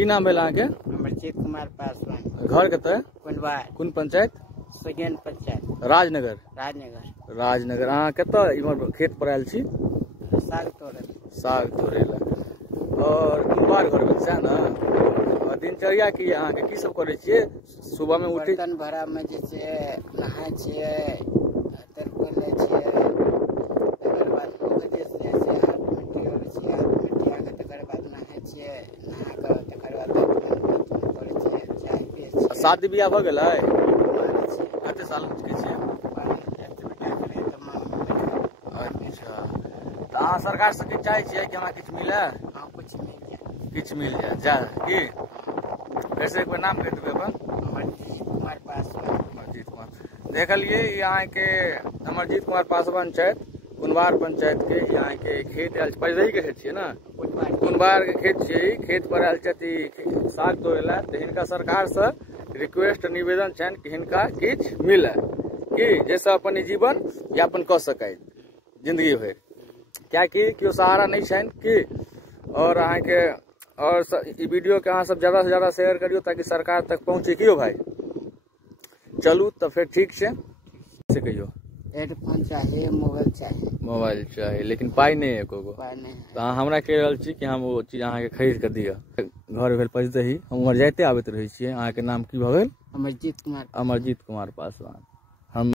की नाम भेल अहाँके? अमरजीत कुमार पासवान। घर कतऽ? कुनवार। कोन पंचायत? सगेन पंचायत। राजनगर। राजनगर। राजनगर। अहाँ कतऽ इमहर खेत पर आयल छी? साग तोड़े। साग तोड़े ला। और कुनवार घर भेल सएह ने? और दिनचर्या की अहाँके की सब करै छियै? सुबह में उठे बर्तन भरा में जे छै नहाय छियै, तरकोल लै छियै, तकर बाद 2 बजे से हाथ मिट्टी होबै छियै, हाथ मिट्टी आके तकर बाद नहाय छियै, नहा कऽ तकर बाद बर्तन करै छियै, चाय पियै छियै। शादी बियाह भऽ गेलै? कते साल के छियै? अच्छा, तऽ अहाँ सरकार से किछु चाहै छियै कि हमरा किछु मिले? हाँ, कुछ मिल जाए। किछु मिल जाए जा की? वैसे एक बार नाम कह देबै अपन? अमरजीत कुमार पासवान। अमरजीत कुमार। देखलिए यहाँ के अमरजीत कुमार पासवान छथि, कुनवार पंचायत के। यहाँ के खेत आयल पैरही के खेत छियै ना? कुनवार के खेत छियै। खेत पर आयल छथि साग तोड़े ला। तऽ हिनका सरकार से रिक्वेस्ट निवेदन छनि कि हिनका किछु मिले कि जैसे अपन जीवन यापन कऽ सकै जिंदगी भरि, कियाकि केओ सहारा नहीं छनि की। और अहाँ के और ई वीडियो के अहाँ सब ज्यादा से ज्यादा शेयर करियो ताकि सरकार तक पहुँचे की हो भाई। चलू तो फिर ठीक छै से कहियो। हेडफोन चाहिए, मोबाइल चाहिए। मोबाइल चाहिए लेकिन पाई नहीं है एको गो। पाई नहीं। तो अहाँ हमरा कह रहल छी कि हम वो चीज अहाँ के खरीद के दिअ। घर भेल पहुँचते ही हम उमर जाते आबैत रहे छियै। अहाँ के नाम की भऽ गेल? अमरजीत कुमार। अमरजीत कुमार पासवान।